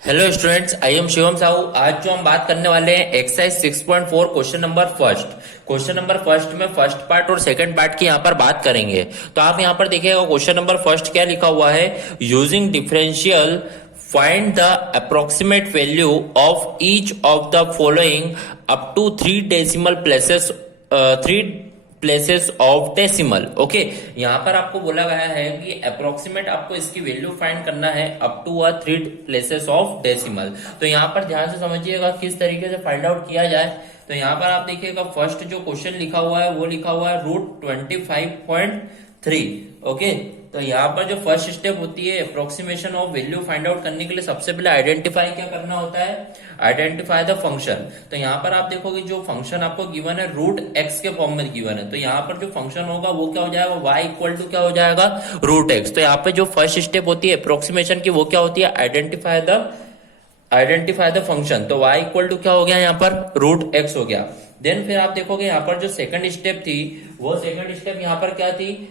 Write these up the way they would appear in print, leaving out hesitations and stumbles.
Hello students, I am Shivam Sahu. आज जो हम बात करने वाले हैं एक्सरसाइज 6.4 क्वेश्चन नंबर फर्स्ट में फर्स्ट पार्ट और सेकंड पार्ट की यहाँ पर बात करेंगे। तो आप यहाँ पर देखिएगा क्वेश्चन नंबर फर्स्ट क्या लिखा हुआ है, using differential find the approximate value of each of the following up to three places of decimal. Okay, यहाँ पर आपको बोला गया है कि अप्रोक्सीमेट आपको इसकी वैल्यू फाइंड करना है up to 3 places of decimal. तो यहाँ पर ध्यान से समझिएगा किस तरीके से फाइंड आउट किया जाए। तो यहाँ पर आप देखिएगा फर्स्ट जो क्वेश्चन लिखा हुआ है वो लिखा हुआ है √25.3। ओके, तो यहाँ पर जो फर्स्ट स्टेप होती है approximation of value find out करने के लिए सबसे पहले आइडेंटिफाई क्या करना होता है, आइडेंटिफाई द फंक्शन। तो यहाँ पर आप देखोगे जो फंक्शन आपको गिवन है √x के फॉर्म में गिवन है, तो यहाँ पर जो फंक्शन होगा वो क्या हो जाएगा, y इक्वल टू क्या हो जाएगा, √x। तो यहाँ पे जो फर्स्ट स्टेप होती है अप्रोक्सीमेशन की वो क्या होती है, आइडेंटिफाई द फंक्शन। तो y इक्वल टू क्या हो गया यहाँ पर, √x हो गया। देन फिर आप देखोगे यहाँ पर जो सेकंड स्टेप थी वो सेकंड स्टेप यहाँ पर क्या थी,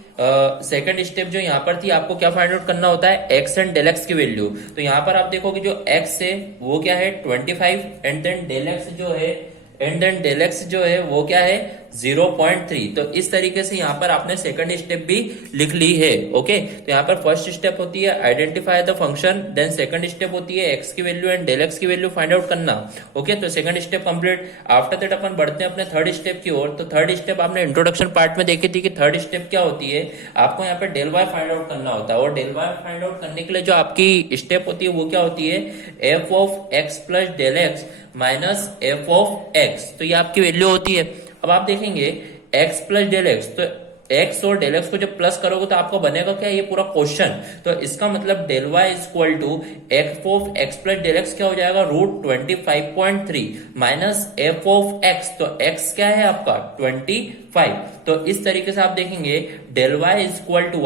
सेकंड स्टेप जो यहाँ पर थी आपको क्या फाइंड आउट करना होता है, x एंड डेल x की वैल्यू। तो यहाँ पर आप देखोगे जो x है वो क्या है 25 एंड देन डेल x जो है वो क्या है 0.3। तो इस तरीके से यहाँ पर आपने सेकंड स्टेप भी लिख ली है। ओके, तो यहाँ पर फर्स्ट स्टेप होती है identify the function, then second step होती है x की वैल्यू एंड डेल x की वैल्यू फाइंड आउट करना। ओके, तो second step complete. After that अपन बढ़ते हैं अपने थर्ड स्टेप की ओर। तो थर्ड स्टेप आपने इंट्रोडक्शन पार्ट में देखी थी कि थर्ड स्टेप क्या होती है, आपको यहाँ पे डेल y फाइंड आउट करना होता है। और डेल y फाइंड आउट करने के लिए जो आपकी स्टेप होती है वो क्या होती है, f of x plus del x minus f of x। तो ये आपकी वैल्यू होती है। अब आप देखेंगे x प्लस डेल x, तो x और डेल x को जब प्लस करोगे तो आपको बनेगा क्या, ये पूरा क्वेश्चन। तो इसका मतलब del y is equal to f of x plus del x क्या हो जाएगा, √25.3 माइनस f ऑफ x। तो x क्या है आपका 25। तो इस तरीके से आप देखेंगे del y is equal to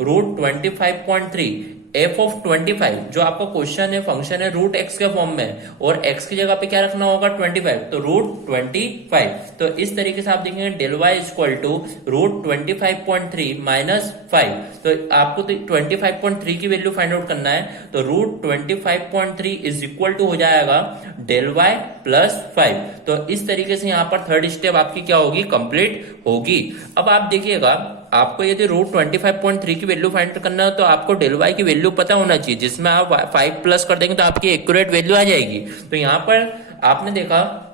√25.3 f of 25। जो आपका क्वेश्चन है फंक्शन है √x के फॉर्म में और x की जगह पे क्या रखना होगा 25, तो √25। तो इस तरीके से आप देखेंगे del y is equal to √25.3 minus 5। तो आपको तो 25.3 की वैल्यू फाइंड आउट करना है। तो √25.3 इज इक्वल टू हो जाएगा डेल y प्लस 5। तो इस तरीके से यहाँ पर थर्ड स्टेप आपकी क्या होगी, कंप्लीट होगी। अब आप देखिएगा आपको यदि √25.3 की वैल्यू फाइंड करना हो तो आपको डेल y की वैल्यू पता होना चाहिए, जिसमें आप 5 प्लस कर देंगे तो आपकी एक्यूरेट वैल्यू आ जाएगी। तो यहाँ पर आपने देखा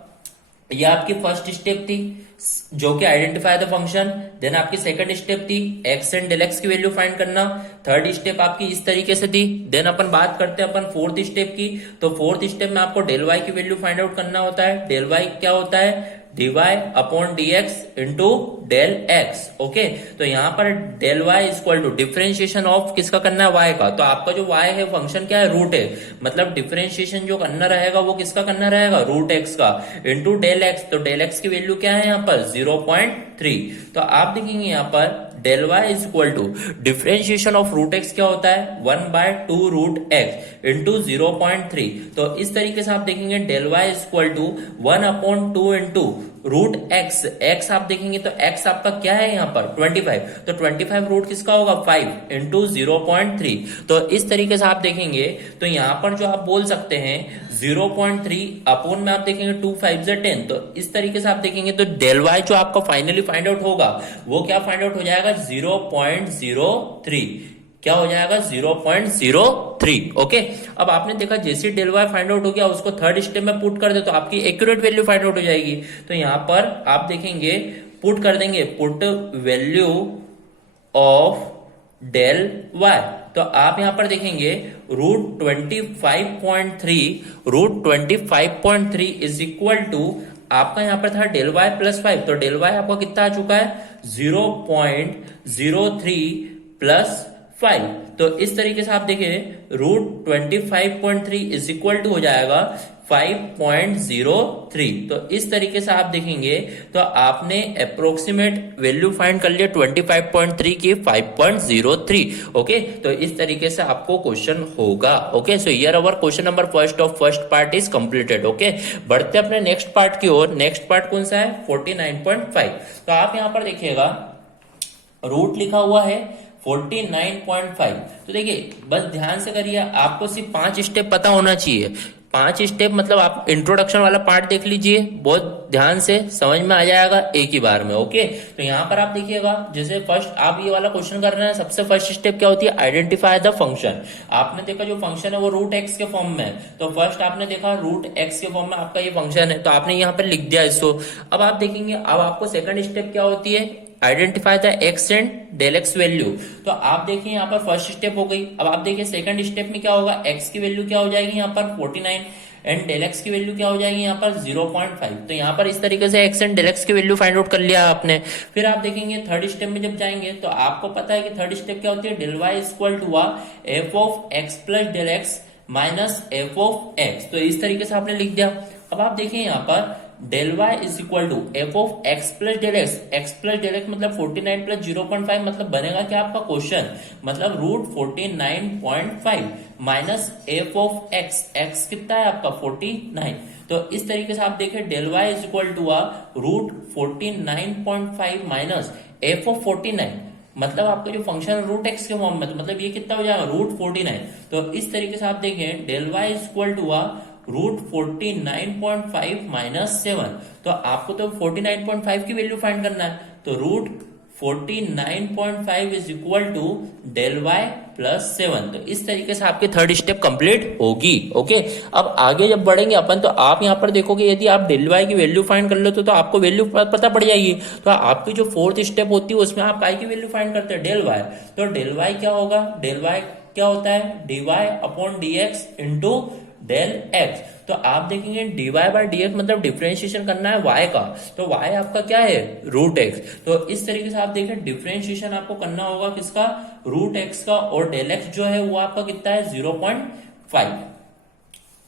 ये आपकी फर्स्ट स्टेप थी जो कि आइडेंटिफाई द फंक्शन। देन आपकी सेकंड स्टेप थी x एंड डेल x की वैल्यू फाइंड करना। थर्ड स्टेप आपकी इस तरीके से थी। देन अपन बात करते हैं अपन फोर्थ स्टेप की। तो फोर्थ स्टेप में आपको डेल y की वैल्यू फाइंड आउट करना होता है। डेल y क्या होता है, dy upon dx into del x। Okay, तो यहाँ पर del y is equal to differentiation of किसका करना है, y का। तो आपका जो y है फंक्शन क्या है, रूट है, मतलब डिफरेंशिएशन जो करना रहेगा वो किसका करना रहेगा, √x का इंटू डेल x। तो डेल x की वैल्यू क्या है यहाँ पर 0.3। तो आप देखेंगे यहाँ पर del y is equal to differentiation of √x क्या होता है 1/2 √x इंटू 0.3। तो इस तरीके से आप देखेंगे del y is equal to 1/2 into √x। x आप देखेंगे तो x आपका क्या है यहाँ पर 25। तो 25 रूट किसका होगा 5 इंटू 0.3। तो इस तरीके से आप देखेंगे तो यहाँ पर जो आप बोल सकते हैं 0.3 अपोन में आप देखेंगे 2 5 10। तो इस तरीके से आप देखेंगे तो डेल y जो आपका फाइनली फाइंड आउट होगा वो क्या फाइंड आउट हो जाएगा 0.03। क्या हो जाएगा 0.03। ओके, अब आपने देखा जैसे डेल y फाइंड आउट हो गया उसको थर्ड स्टेप में पुट कर दे तो आपकी एक्यूरेट वैल्यू फाइंड आउट हो जाएगी। तो यहाँ पर आप देखेंगे पुट कर देंगे, put value of del y। तो आप यहां पर देखेंगे √25.3 इज इक्वल टू आपका यहां पर था डेल y प्लस 5। तो डेल y आपका कितना आ चुका है 0.03 प्लस 5। तो इस तरीके से आप देखिए √25.3 इज इक्वल टू हो जाएगा 5.03। तो इस तरीके से आप देखेंगे तो आपने अप्रोक्सीमेट वैल्यू फाइंड कर लिया 25.3 की 5.03। ओके, तो इस तरीके से आपको क्वेश्चन होगा। Okay, so here our question number first of first part is completed. Okay, बढ़ते अपने नेक्स्ट पार्ट की ओर। नेक्स्ट पार्ट कौन सा है 49.5। तो आप यहां पर देखिएगा रूट लिखा हुआ है 49.5। तो देखिए बस ध्यान से करिए, आपको सिर्फ 5 स्टेप पता होना चाहिए। 5 स्टेप मतलब आप इंट्रोडक्शन वाला पार्ट देख लीजिए, बहुत ध्यान से समझ में आ जाएगा एक ही बार में। ओके, तो यहाँ पर आप देखिएगा, जैसे फर्स्ट आप ये वाला क्वेश्चन कर रहे हैं, सबसे फर्स्ट स्टेप क्या होती है, आइडेंटिफाई द फंक्शन। आपने देखा जो फंक्शन है वो रूट एक्स के फॉर्म में है, तो फर्स्ट आपने देखा रूट एक्स के फॉर्म में आपका ये फंक्शन है, तो आपने यहाँ पर लिख दिया इसको। अब आप देखेंगे, अब आपको सेकंड स्टेप क्या होती है, identify the x and del x value. तो आप देखिए यहाँ पर फर्स्ट स्टेप हो गई। अब आप देखिए सेकंड स्टेप में क्या होगा, एक्स की वैल्यू क्या हो जाएगी यहाँ पर 49 एंड डेल एक्स की वैल्यू क्या हो जाएगी यहाँ पर 0.5। तो यहाँ पर इस तरीके से एक्स एंड डेल एक्स की वैल्यू फाइंड आउट कर लिया आपने। फिर आप देखेंगे थर्ड स्टेप में जब जाएंगे तो आपको पता है कि थर्ड स्टेप क्या होती है, del y equal to f of x plus del x minus f of x. तो इस तरीके से आपने लिख दिया। अब आप देखिए यहाँ पर del y is equal to f of x plus del x, x plus del x मतलब 49 प्लस 0.5 मतलब बनेगा क्या आपका क्वेश्चन, मतलब root 49.5 minus f of x, x कितना है आपका 49। तो इस तरीके से आप देखें del y is equal to root 49.5 minus f of 49, मतलब आपका जो फंक्शन रूट एक्स के फॉर्म में, तो मतलब ये कितना हो जाएगा रूट 49। तो इस तरीके से आप देखें del y is equal to root 49.5 minus 7। तो आपको तो 49.5 की वैल्यू फाइंड करना है, तो root 49.5 is equal to del y plus 7। तो इस तरीके से आपकी थर्ड स्टेप कंप्लीट होगी। ओके, अब आगे जब बढ़ेंगे अपन, तो आप यहाँ पर देखोगे यदि आप डेल वाई की वैल्यू फाइंड कर लो तो आपको वैल्यू पता पड़ जाएगी। तो आपकी जो फोर्थ स्टेप होती है उसमें आप काय की वैल्यू फाइंड करते हैं, डेल वाई। तो डेल वाई क्या होगा, डेल वाई क्या होता है, d y upon d x into del x. तो आप देखेंगे dy बाय डी एक्स मतलब डिफरेंशिएशन करना है y का, तो y आपका क्या है रूट एक्स। तो इस तरीके से आप देखें डिफरेंशिएशन आपको करना होगा किसका, रूट एक्स का, और डेल एक्स जो है वो आपका कितना है 0.5।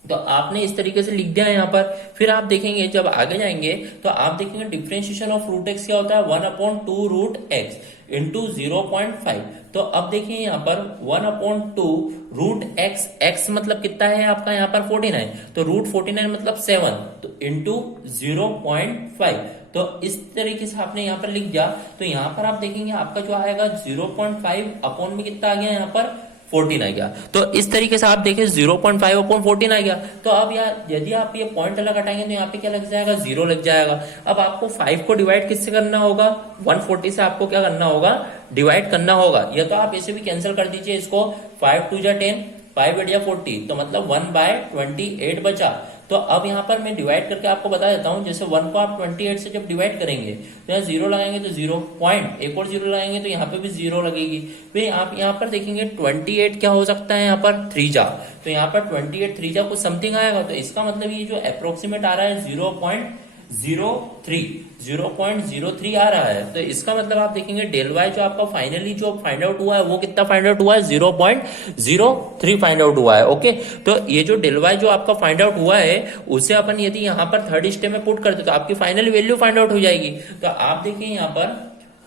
तो आपने इस तरीके से लिख दिया है यहाँ पर। फिर आप देखेंगे जब आगे जाएंगे तो आप देखेंगे डिफरेंशिएशन ऑफ रूट एक्स क्या होता है, 1/2 रूट एक्स इंटू 0.5। तो अब देखिए यहाँ पर 1/2 रूट एक्स, एक्स मतलब कितना है आपका यहाँ पर 49, तो रूट 49 मतलब 7, तो इंटू 0.5। तो इस तरीके से आपने यहाँ पर लिख दिया। तो यहाँ पर आप देखेंगे आपका जो आएगा 0.5 अपॉन में कितना आ गया यहाँ पर 14 आ गया। तो इस तरीके से आप देखिए 0.5 अपॉन 14 आ गया। तो अब यार यदि आप ये पॉइंट अलग हटाएंगे तो यहाँ पे क्या लग जाएगा, 0 लग जाएगा। अब आपको 5 को डिवाइड किससे करना होगा, 140 से आपको क्या करना होगा, डिवाइड करना होगा। या तो आप ऐसे भी कैंसिल कर दीजिए इसको, 5 2 जा 10, 5 8 जा 40, तो मतलब 1/28 बचा। तो अब यहाँ पर मैं डिवाइड करके आपको बता देता हूँ, जैसे 1 को आप 28 से जब डिवाइड करेंगे तो यहाँ 0 लगाएंगे तो 0 पॉइंट, एक और 0 लगाएंगे तो यहाँ पे भी 0 लगेगी। फिर आप यहाँ पर देखेंगे 28 क्या हो सकता है यहाँ पर 3 जा, तो यहाँ पर 28 3 जा कुछ समथिंग आएगा। तो इसका मतलब ये जो अप्रोक्सीमेट आ रहा है 0.03 आ रहा है। तो इसका मतलब आप देखेंगे डेल वाई जो आपका फाइनली जो फाइंड आउट हुआ है वो कितना फाइंड आउट हुआ है, 0.03 फाइंड आउट हुआ है। ओके, तो ये जो डेल वाई जो आपका फाइंड आउट हुआ है उसे अपन यदि यहाँ पर थर्ड स्टेप में पुट करते तो आपकी फाइनल वैल्यू फाइंड आउट हो जाएगी। तो आप देखिए यहाँ पर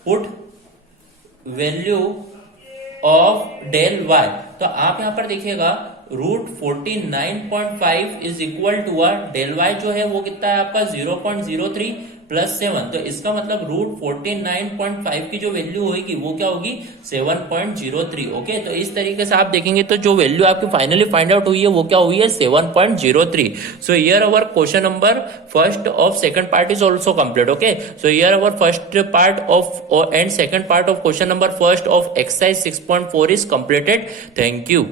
put value of del y, तो आप यहाँ पर देखिएगा root 49.5 is equal to del y जो है वो कितना है आपका 0.03 प्लस 7। तो इसका मतलब रूट 49.5 की जो वैल्यू होगी वो क्या होगी 7.03। ओके, तो इस तरीके से आप देखेंगे तो जो वैल्यू आपकी फाइनली फाइंड आउट हुई है वो क्या हुई है 7.03। So here our question number first of second part is also complete. Okay, so here our first part of and second part of question number first of exercise 6.4 is completed. Thank you.